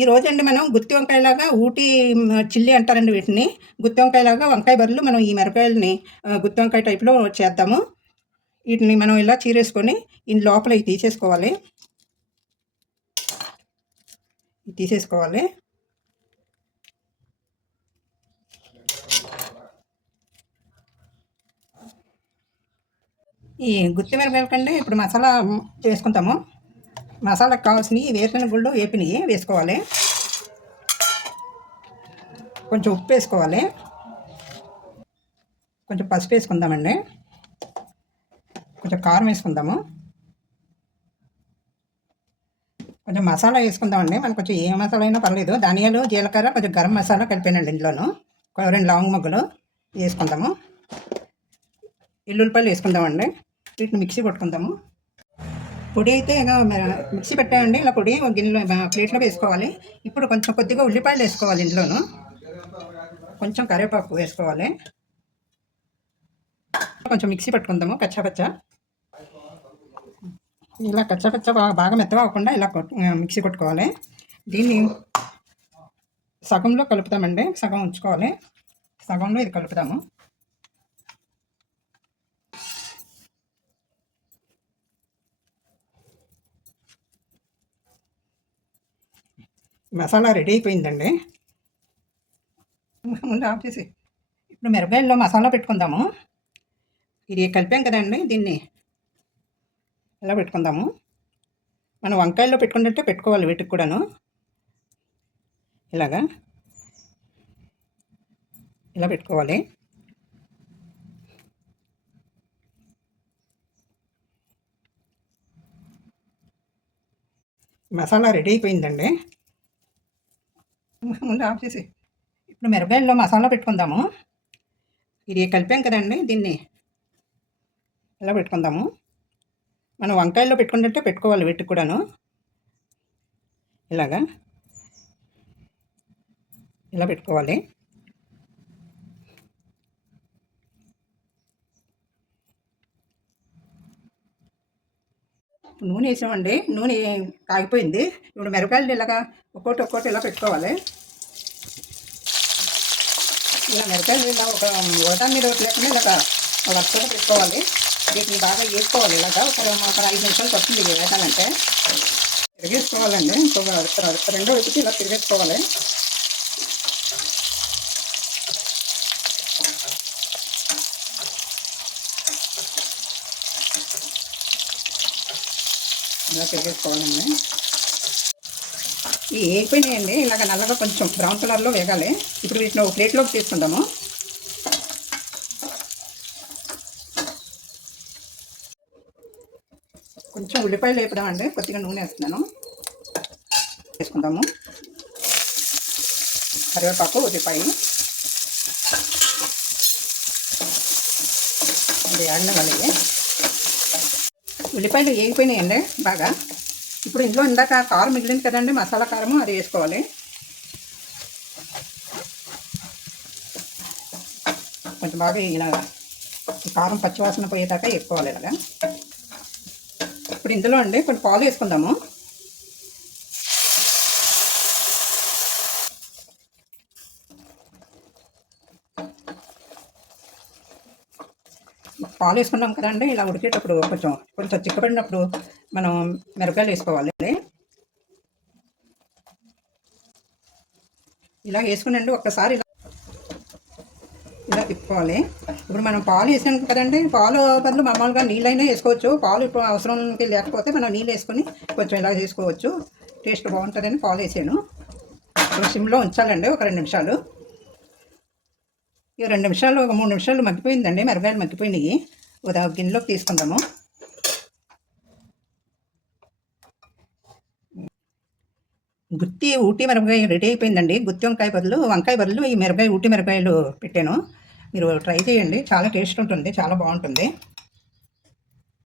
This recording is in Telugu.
ఈ రోజండి మనం గుత్తి వంకాయలాగా ఊటీ చిల్లి అంటారండి వీటిని. గుత్తి వంకాయలాగా వంకాయ బదులు మనం ఈ మిరపకాయలని గుత్తి వంకాయ టైప్లో చేద్దాము. వీటిని మనం ఇలా చీరేసుకొని ఈ లోపల ఇవి తీసేసుకోవాలి. తీసేసుకోవాలి. ఈ గుత్తి మిరపకాయల కంటే ఇప్పుడు మసాలా చేసుకుంటాము. మసాలాకు కావాల్సినవి వేరుశనగ గుళ్ళు వేపినవి వేసుకోవాలి. కొంచెం ఉప్పు వేసుకోవాలి. కొంచెం పసుపు వేసుకుందామండి. కొంచెం కారం వేసుకుందాము. కొంచెం మసాలా వేసుకుందామండి. మనకు కొంచెం ఏ మసాలా అయినా పర్లేదు. ధనియాలు జీలకర్ర కొంచెం గరం మసాలా కలిపానండి ఇంట్లోనూ. ఒక రెండు లవంగ ముగ్గులు వేసుకుందాము. ఎల్లుల్లిపాయలు వేసుకుందామండి. వీటిని మిక్సీ కొట్టుకుందాము పొడి అయితే మిక్సీ పెట్టామండి ఇలా పొడి గిన్నెలో ప్లేట్లో వేసుకోవాలి. ఇప్పుడు కొంచెం కొద్దిగా ఉల్లిపాయలు వేసుకోవాలి ఇందులోను. కొంచెం కరివేపాకు వేసుకోవాలి. కొంచెం మిక్సీ పట్టుకుందాము కచ్చాపచ్చ ఇలా కచ్చాపచ్చా బాగా బాగా మెత్తగా అవ్వకుండా ఇలా మిక్సీ కొట్టుకోవాలి. దీన్ని సగంలో కలుపుతామండి సగం ఉంచుకోవాలి. సగంలో ఇది కలుపుతాము మసాలా రెడీ అయిపోయిందండి. ముందు ఆఫ్ చేసి. ఇప్పుడు మిరపకాయల్లో మసాలా పెట్టుకుందాము. ఇది కలిపాం కదండి దీన్ని. ఇలా పెట్టుకుందాము? మనం వంకాయల్లో పెట్టుకుంటే పెట్టుకోవాలి వీటికి కూడాను. ఇలాగా. ఇలా పెట్టుకోవాలి. మసాలా రెడీ అయిపోయిందండి. ముందు ఆఫ్ చేసి ఇప్పుడు మిరపకాయల్లో మసాలా పెట్టుకుందాము. ఇది కలిపాం కదండి దీన్ని ఇలా పెట్టుకుందాము? మనం వంకాయల్లో పెట్టుకున్నట్టే పెట్టుకోవాలి వీటికి కూడాను. ఇలాగా ఇలా పెట్టుకోవాలి. నూనె వేసామండి నూనె కాగిపోయింది. ఇప్పుడు మిరపకాయలు ఇలాగా ఒక్కోటి ఒక్కోటి ఇలా పెట్టుకోవాలి. ఇలా మిరపకాయలు ఇలా ఒక ఉడతా మీద ఒకటి లేకుండా ఇలాగా ఒక అక్షరం పెట్టుకోవాలి. వీటిని బాగా వేసుకోవాలి. ఇలాగ ఒక ఒక ఐదు నిమిషాలు పడుతుంది ఇవి వేయాలంటే తిరిగేసుకోవాలండి. ఇంకొక రెండో వైపుకి ఇలా తిరిగేసుకోవాలి. ఇలా తిరిగేసుకోవాలండి. ఇవి వేగిపోయినాయండి ఇలాగ నల్లగా కొంచెం బ్రౌన్ కలర్లో వేగాలి. ఇప్పుడు వీటిని ఒక ప్లేట్లోకి తీసుకుందాము. కొంచెం ఉల్లిపాయలు వేపడమండి కొద్దిగా నూనె వేస్తున్నాను. వేసుకుందాము. కరివేపాకు ఉల్లిపాయ. ఇది ఆడిన వాళ్ళకి ఉల్లిపాయలు వేగిపోయినాయండి బాగా. ఇప్పుడు ఇందులో ఇందాక కారం మిగిలింది కదండి మసాలా కారము అది వేసుకోవాలి. కొంచెం బాగా ఇలా కారం పచ్చివాసన పోయేదాకా వేసుకోవాలి ఇలాగా. ఇప్పుడు ఇందులో అండి కొంచెం పాలు వేసుకుందాము. పాలు వేసుకున్నాం కదండి ఇలా ఉడికేటప్పుడు కొంచెం కొంచెం చిక్కబడినప్పుడు మనం మిరపకాయలు వేసుకోవాలి ఇలా వేసుకునండి ఒక్కసారి ఇలా ఇలా తిప్పుకోవాలి. ఇప్పుడు మనం పాలు వేసాం కదండి పాలు బదులు మామూలుగా నీళ్ళైనా వేసుకోవచ్చు. పాలు ఇప్పుడు అవసరంకి లేకపోతే మనం నీళ్ళు వేసుకొని కొంచెం ఇలా చేసుకోవచ్చు టేస్ట్ బాగుంటుందని పాలు వేసాను. ఇప్పుడు సిమ్లో ఉంచాలండి ఒక రెండు నిమిషాలు. ఈ రెండు నిమిషాలు ఒక మూడు నిమిషాలు మగ్గిపోయిందండి మిరపకాయలు మగ్గిపోయినాయి. ఒక గిన్నెలోకి తీసుకుందాము. గుత్తి ఊటీ మిరపకాయ రెడీ అయిపోయిందండి. గుత్తి వంకాయ బదులు వంకాయ బదులు ఈ మిరపకాయ ఊటీ మిరపకాయలు పెట్టాను. మీరు ట్రై చేయండి. చాలా టేస్ట్ ఉంటుంది చాలా బాగుంటుంది.